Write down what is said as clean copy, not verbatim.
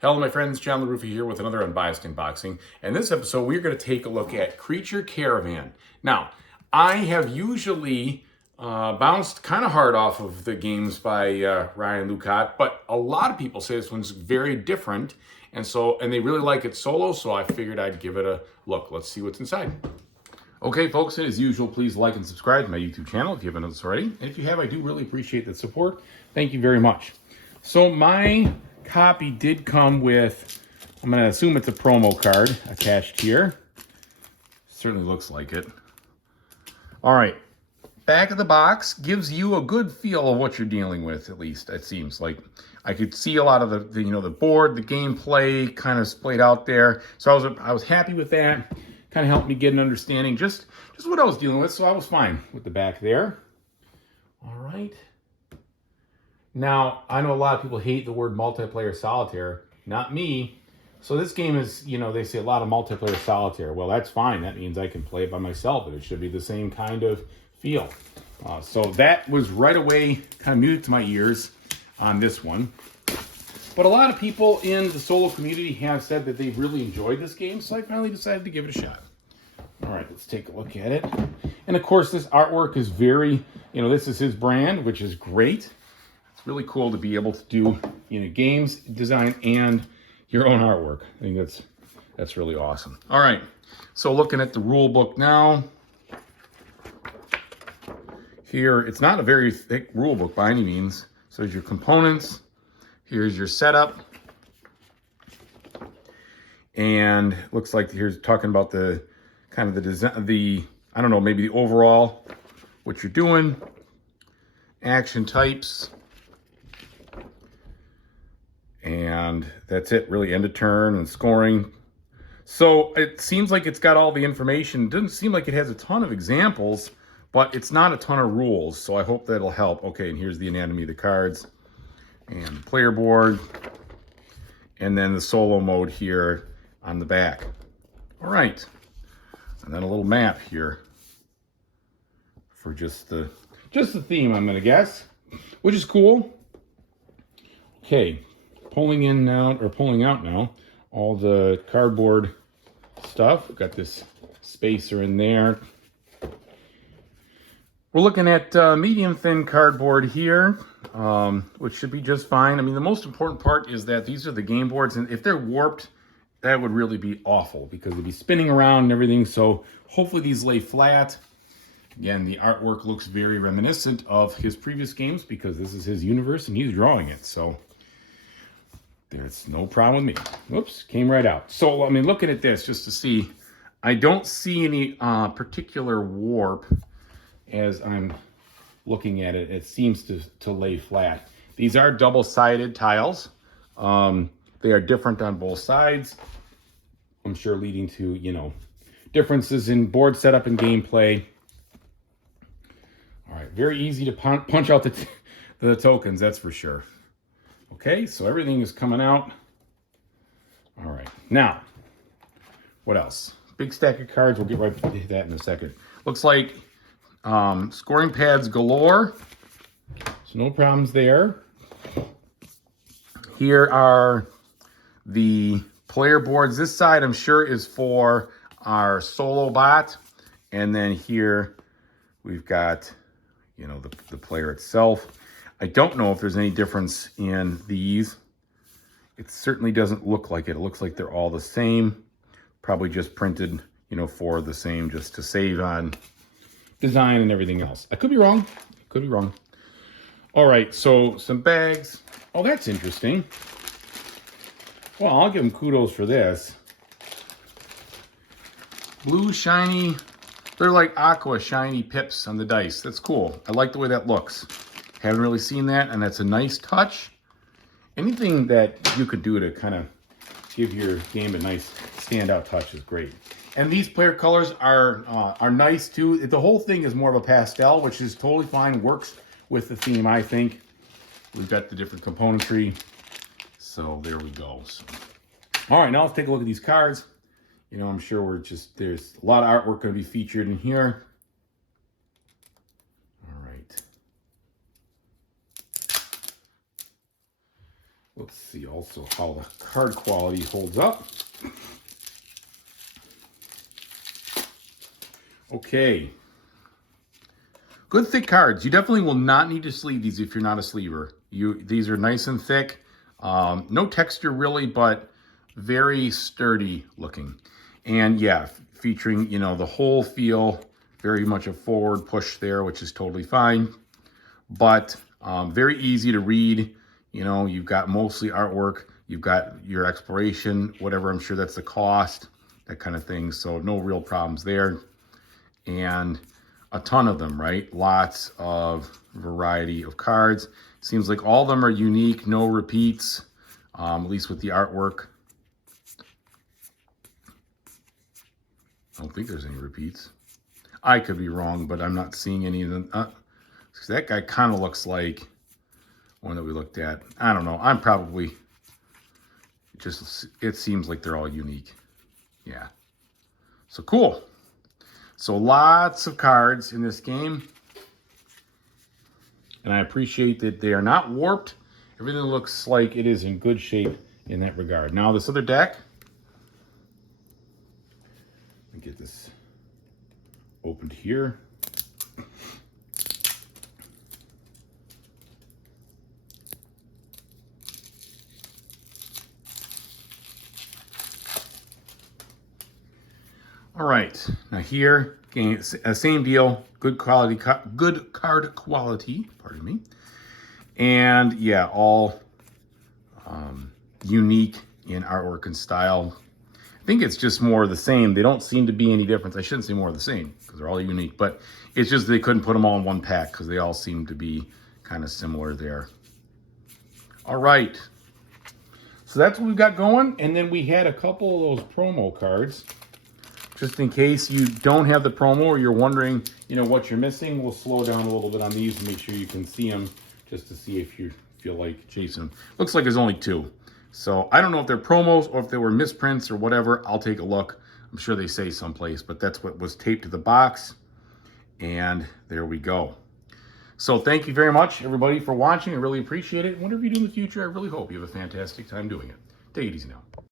Hello, my friends. John LaRuffa here with another Unbiased Unboxing. And this episode, we're going to take a look at Creature Caravan. Now, I have usually bounced kind of hard off of the games by Ryan Lucat, but a lot of people say this one's very different, and they really like it solo, so I figured I'd give it a look. Let's see what's inside. Okay, folks, as usual, please like and subscribe to my YouTube channel if you haven't done this already. And if you have, I do really appreciate the support. Thank you very much. So my copy did come with, I'm going to assume it's a promo card attached here. Certainly looks like it. All right. Back of the box gives you a good feel of what you're dealing with, at least, it seems. Like, I could see a lot of the the board, the gameplay kind of splayed out there. So I was happy with that. Kind of helped me get an understanding just what I was dealing with, so I was fine with the back there. All right. Now, I know a lot of people hate the word multiplayer solitaire. Not me. So this game is, they say a lot of multiplayer solitaire. Well, that's fine. That means I can play it by myself, but it should be the same kind of feel. So that was right away kind of music to my ears on this one. But a lot of people in the solo community have said that they've really enjoyed this game, so I finally decided to give it a shot. All right, let's take a look at it. And of course, this artwork is very, this is his brand, which is great. It's really cool to be able to do, games design and your own artwork. I think that's really awesome. All right, so looking at the rule book now. Here, it's not a very thick rule book by any means. So there's your components. Here's your setup. And looks like here's talking about the kind of the design, I don't know, maybe the overall, what you're doing, action types. And that's it, really, end of turn and scoring. So it seems like it's got all the information. It doesn't seem like it has a ton of examples, but it's not a ton of rules. So I hope that'll help. Okay, and here's the anatomy of the cards and the player board. And then the solo mode here on the back. All right. And then a little map here for just the theme, I'm gonna guess, which is cool. Okay. Pulling out now, all the cardboard stuff. We've got this spacer in there. We're looking at medium thin cardboard here, which should be just fine. I mean, the most important part is that these are the game boards, and if they're warped, that would really be awful because they'd be spinning around and everything. So hopefully these lay flat. Again, the artwork looks very reminiscent of his previous games because this is his universe and he's drawing it. So there's no problem with me. Whoops, came right out. So, I mean, looking at this just to see, I don't see any particular warp as I'm looking at it. It seems to lay flat. These are double-sided tiles. They are different on both sides. I'm sure leading to, differences in board setup and gameplay. All right, very easy to punch out the tokens, that's for sure. Okay, so everything is coming out. All right, now, what else? Big stack of cards. We'll get right to that in a second. Looks like scoring pads galore. So no problems there. Here are the player boards. This side, I'm sure, is for our solo bot. And then here we've got, the player itself. I don't know if there's any difference in these. It certainly doesn't look like it. It looks like they're all the same. Probably just printed, for the same, just to save on design and everything else. I could be wrong. Could be wrong. All right, so some bags. Oh, that's interesting. Well, I'll give them kudos for this. Blue shiny, they're like aqua shiny pips on the dice. That's cool. I like the way that looks. Haven't really seen that, and that's a nice touch. Anything that you could do to kind of give your game a nice standout touch is great. And these player colors are nice too. The whole thing is more of a pastel, which is totally fine. Works with the theme, I think. We've got the different componentry. So there we go. So, all right, now let's take a look at these cards. I'm sure there's a lot of artwork going to be featured in here. All right. let's see also how the card quality holds up. Okay. Good thick cards. You definitely will not need to sleeve these if you're not a sleever. These are nice and thick. No texture really, but very sturdy looking. And yeah, featuring, you know, the whole feel, very much a forward push there, which is totally fine. But very easy to read. You know, you've got mostly artwork. You've got your exploration, whatever, I'm sure that's the cost, that kind of thing. So no real problems there. And a ton of them, right? Lots of variety of cards. Seems like all of them are unique, no repeats, at least with the artwork. I don't think there's any repeats. I could be wrong, but I'm not seeing any of them. That guy kind of looks like one that we looked at. I don't know. I'm probably just, it seems like they're all unique. Yeah. So cool. So lots of cards in this game. And I appreciate that they are not warped. Everything looks like it is in good shape in that regard. Now this other deck. Let me get this opened here. All right, now here, again, same deal, good card quality, pardon me. And yeah, all unique in artwork and style. I think it's just more of the same. They don't seem to be any difference. I shouldn't say more of the same because they're all unique, but it's just they couldn't put them all in one pack because they all seem to be kind of similar there. All right, so that's what we've got going. And then we had a couple of those promo cards. Just in case you don't have the promo or you're wondering, you know, what you're missing, we'll slow down a little bit on these and make sure you can see them just to see if you feel like chasing them. Looks like there's only 2. So I don't know if they're promos or if they were misprints or whatever. I'll take a look. I'm sure they say someplace, but that's what was taped to the box. And there we go. So thank you very much, everybody, for watching. I really appreciate it. Whatever you do in the future, I really hope you have a fantastic time doing it. Take it easy now.